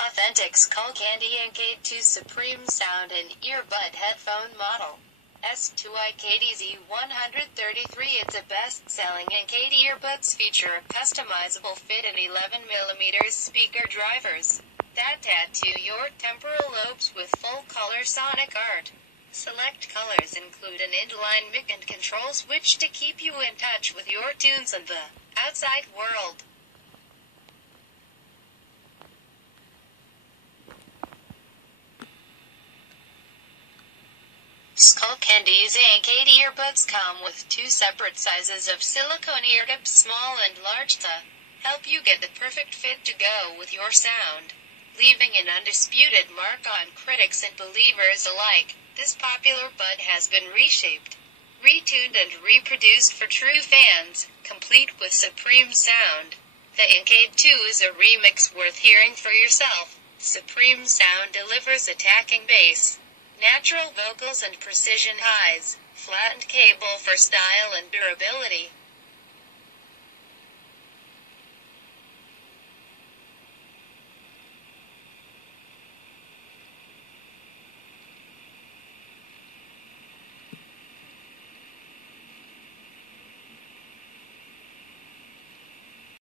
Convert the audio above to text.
Authentic Skullcandy NK2 Supreme Sound and Earbud Headphone Model. S2IKDZ-133. It's a best-selling NK earbuds feature a customizable fit and 11mm speaker drivers that add to your temporal lobes with full-color sonic art. Select colors include an inline mic and control switch to keep you in touch with your tunes and the outside world. Skullcandy's NK earbuds come with two separate sizes of silicone ear tips, small and large, to help you get the perfect fit to go with your sound. Leaving an undisputed mark on critics and believers alike, this popular bud has been reshaped, retuned and reproduced for true fans, complete with supreme sound. The NK2 is a remix worth hearing for yourself. Supreme sound delivers attacking bass, natural vocals and precision highs, flattened cable for style and durability.